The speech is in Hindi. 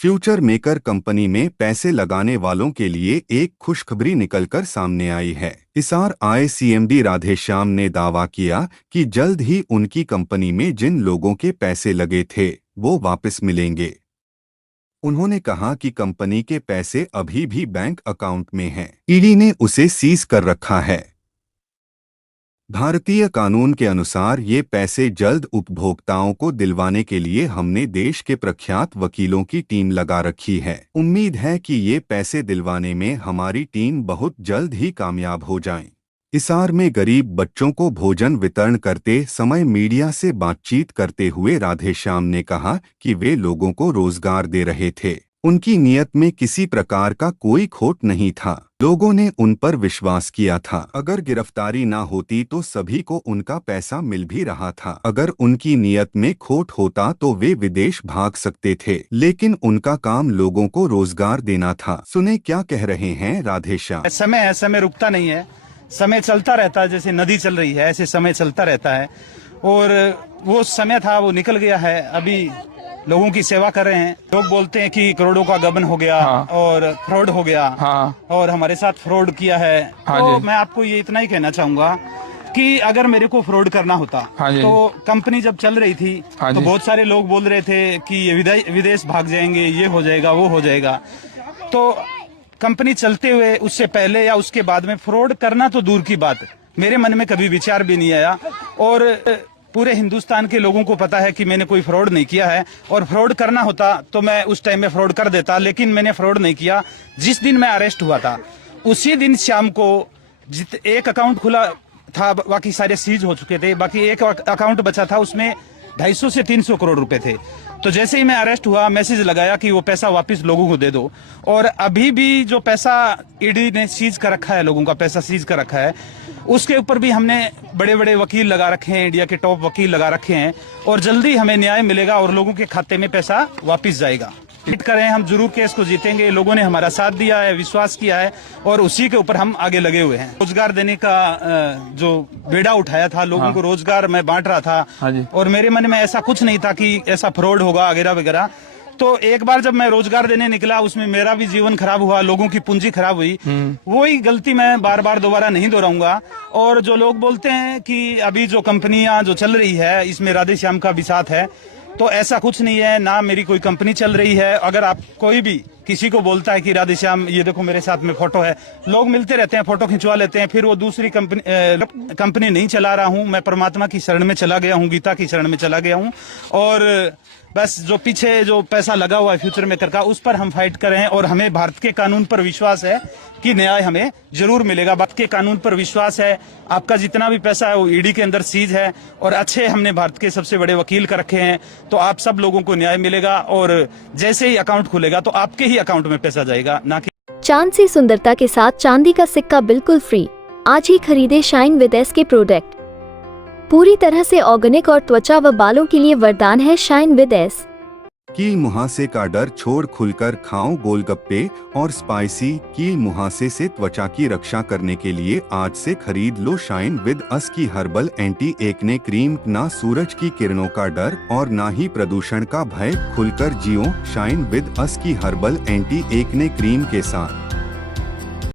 फ्यूचर मेकर कंपनी में पैसे लगाने वालों के लिए एक खुशखबरी निकलकर सामने आई है। हिसार आए सीएमडी राधेश्याम ने दावा किया कि जल्द ही उनकी कंपनी में जिन लोगों के पैसे लगे थे वो वापस मिलेंगे। उन्होंने कहा कि कंपनी के पैसे अभी भी बैंक अकाउंट में हैं। ईडी ने उसे सीज कर रखा है। भारतीय कानून के अनुसार ये पैसे जल्द उपभोक्ताओं को दिलवाने के लिए हमने देश के प्रख्यात वकीलों की टीम लगा रखी है। उम्मीद है कि ये पैसे दिलवाने में हमारी टीम बहुत जल्द ही कामयाब हो जाए। हिसार में गरीब बच्चों को भोजन वितरण करते समय मीडिया से बातचीत करते हुए राधेश्याम ने कहा कि वे लोगों को रोजगार दे रहे थे। उनकी नीयत में किसी प्रकार का कोई खोट नहीं था। लोगों ने उन पर विश्वास किया था। अगर गिरफ्तारी ना होती तो सभी को उनका पैसा मिल भी रहा था। अगर उनकी नीयत में खोट होता तो वे विदेश भाग सकते थे, लेकिन उनका काम लोगों को रोजगार देना था। सुने क्या कह रहे हैं राधेश्याम। समय है, समय रुकता नहीं है, समय चलता रहता है। जैसे नदी चल रही है ऐसे समय चलता रहता है, और वो समय था वो निकल गया है। अभी लोगों की सेवा कर रहे हैं। लोग बोलते हैं कि करोड़ों का गबन हो गया, हाँ। और फ्रॉड हो गया, हाँ। और हमारे साथ फ्रॉड किया है, हाँ। तो मैं आपको ये इतना ही कहना चाहूंगा कि अगर मेरे को फ्रॉड करना होता, हाँ। तो कंपनी जब चल रही थी, हाँ। तो बहुत सारे लोग बोल रहे थे कि ये विदेश भाग जाएंगे, ये हो जाएगा, वो हो जाएगा। तो कंपनी चलते हुए उससे पहले या उसके बाद में फ्रॉड करना तो दूर की बात, मेरे मन में कभी विचार भी नहीं आया। और पूरे हिंदुस्तान के लोगों को पता है कि मैंने कोई फ्रॉड नहीं किया है, और फ्रॉड करना होता तो मैं उस टाइम में फ्रॉड कर देता, लेकिन मैंने फ्रॉड नहीं किया। जिस दिन मैं अरेस्ट हुआ था उसी दिन शाम को एक अकाउंट खुला था, बाकी सारे सीज हो चुके थे, बाकी एक अकाउंट बचा था, उसमें 250 से 300 करोड़ रुपए थे। तो जैसे ही मैं अरेस्ट हुआ मैसेज लगाया कि वो पैसा वापस लोगों को दे दो। और अभी भी जो पैसा ईडी ने सीज कर रखा है, लोगों का पैसा सीज कर रखा है, उसके ऊपर भी हमने बड़े बड़े वकील लगा रखे हैं, इंडिया के टॉप वकील लगा रखे हैं, और जल्दी हमें न्याय मिलेगा और लोगों के खाते में पैसा वापस जाएगा। हिट करें, हम जरूर केस को जीतेंगे। लोगों ने हमारा साथ दिया है, विश्वास किया है, और उसी के ऊपर हम आगे लगे हुए हैं। रोजगार देने का जो बेड़ा उठाया था, लोगों, हाँ। को रोजगार मैं बांट रहा था, हाँ जी। और मेरे मन में ऐसा कुछ नहीं था कि ऐसा फ्रॉड होगा वगैरह वगैरह। तो एक बार जब मैं रोजगार देने निकला, उसमें मेरा भी जीवन खराब हुआ, लोगों की पूंजी खराब हुई। वही गलती मैं बार बार दोबारा नहीं दोहराऊंगा। और जो लोग बोलते हैं कि अभी जो कंपनियां जो चल रही है इसमें राधेश्याम का भी साथ है, तो ऐसा कुछ नहीं है, ना मेरी कोई कंपनी चल रही है। अगर आप कोई भी किसी को बोलता है कि राधेश्याम ये देखो मेरे साथ में फोटो है, लोग मिलते रहते हैं, फोटो खिंचवा लेते हैं, फिर वो दूसरी कंपनी नहीं चला रहा हूं। मैं परमात्मा की शरण में चला गया हूं, गीता की शरण में चला गया हूं, और बस जो पीछे जो पैसा लगा हुआ है फ्यूचर मेकर का, उस पर हम फाइट कर रहे हैं। और हमें भारत के कानून पर विश्वास है कि न्याय हमें जरूर मिलेगा। भारत के कानून पर विश्वास है। आपका जितना भी पैसा है वो ईडी के अंदर सीज है, और अच्छे हमने भारत के सबसे बड़े वकील कर रखे हैं। तो आप सब लोगों को न्याय मिलेगा, और जैसे ही अकाउंट खुलेगा तो आपके ही अकाउंट में पैसा जाएगा, ना कि। चांद सी सुंदरता के साथ चांदी का सिक्का बिल्कुल फ्री। आज ही खरीदे शाइन विद एस के प्रोडक्ट। पूरी तरह से ऑर्गेनिक और त्वचा व बालों के लिए वरदान है शाइन विद एस। कील मुहासे का डर छोड़ खुलकर खाओ गोलगप्पे और स्पाइसी कील मुहासे से त्वचा की रक्षा करने के लिए आज से खरीद लो शाइन विद अस की हर्बल एंटी एक्ने क्रीम। ना सूरज की किरणों का डर और ना ही प्रदूषण का भय, खुलकर जियो शाइन विद अस की हर्बल एंटी एक्ने क्रीम के साथ।